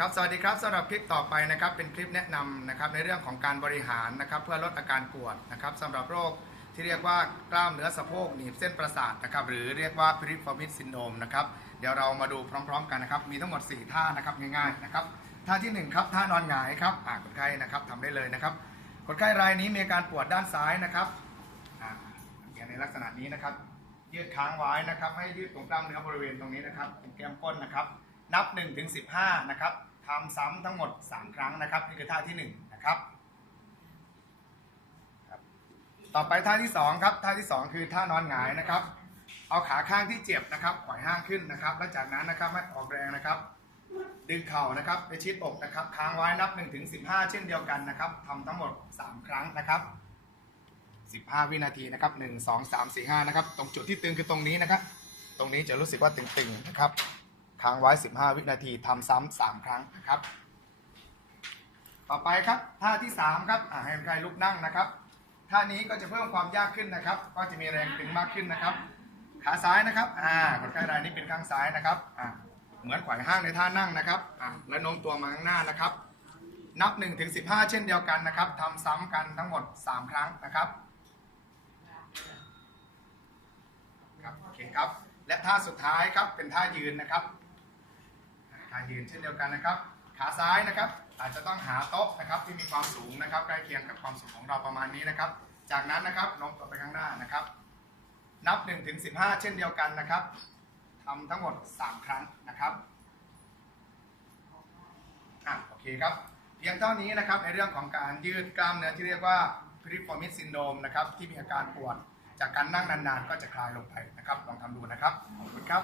ครับสวัสดีครับสำหรับคลิปต่อไปนะครับเป็นคลิปแนะนำนะครับในเรื่องของการบริหารนะครับเพื่อลดอาการปวดนะครับสำหรับโรคที่เรียกว่ากล้ามเนื้อสะโพกหนีบเส้นประสาทนะครับหรือเรียกว่า p e r i p h o r m i d syndrome นะครับเดี๋ยวเรามาดูพร้อม ๆ กันนะครับมีทั้งหมด 4 ท่านะครับง่ายๆนะครับท่าทีหนึ่1ครับท่านอนหงายครับอ่าคนไข้นะครับทำได้เลยนะครับคนไข้รายนี้มีอาการปวดด้านซ้ายนะครับอ่าในลักษณะนี้นะครับยืดค้างไว้นะครับให้ยืดตรงกล้ามเนื้อบริเวณตรงนี้นะครับตรงแก้มก้นนะครับ นับ 1 ถึง 15 นะครับทำซ้ำทั้งหมด 3 ครั้งนะครับนี่คือท่าที่ 1 นะครับครับ ต่อไปท่าที่ 2 ครับ ท่าที่ 2 คือท่านอนหงายนะครับ เอาขาข้างที่เจ็บนะครับไขว่ห้างขึ้นนะครับ แล้วจากนั้นนะครับไม่ออกแรงนะครับ ดึงเข่านะครับไปชิดอกนะครับ ค้างไว้นับ 1 ถึง 15 เช่นเดียวกันนะครับทำทั้งหมด 3 ครั้งนะครับ15 วินาทีนะครับ 1 2 3 4 5 นะครับ ตรงจุดที่ตึงคือตรงนี้นะครับ ตรงนี้จะรู้สึกว่าตึงๆนะครับ ค้างไว้ 15 วินาทีทำซ้ำ3ครั้งนะครับ ต่อไปครับท่าที่3ครับให้ใคนไข้ลุกนั่งนะครับท่านี้ก็จะเพิ่มความยากขึ้นนะครับ ก็จะมีแรงตึงมากขึ้นนะครับ ขาซ้ายนะครับอ่าคนไข้รายนี้เป็นข้างซ้ายนะครับอ่าเหมือนไขว่ห้างในท่านั่งนะครับอ่าและโน้มตัวมาข้างหน้านะครับ นับ1ถึง15 เช่นเดียวกันนะครับทำซ้ำกันทั้งหมด 3 ครั้งนะครับครับโอเคครับ และท่าสุดท้ายครับเป็นท่ายืนนะครับายืนเช่นเดียวกันนะครับ ขาซ้ายนะครับ อาจจะต้องหาโต๊ะนะครับที่มีความสูงนะครับใกล้เคียงกับความสูงของเราประมาณนี้นะครับ จากนั้นนะครับโน้มตัวไปข้างหน้านะครับ นับ1ถึง15เช่นเดียวกันนะครับทำทั้งหมด 3 ครั้งนะครับอะโอเคครับ เพียงเท่านี้นะครับในเรื่องของการยืดกล้ามเนื้อที่เรียกว่า p e r i p h o r m i d syndrome นะครับที่มีอาการปวดจากการนั่งนานๆ ก็จะคลายลงไปนะครับ ลองทำดูนะครับ ขอบคุณครับ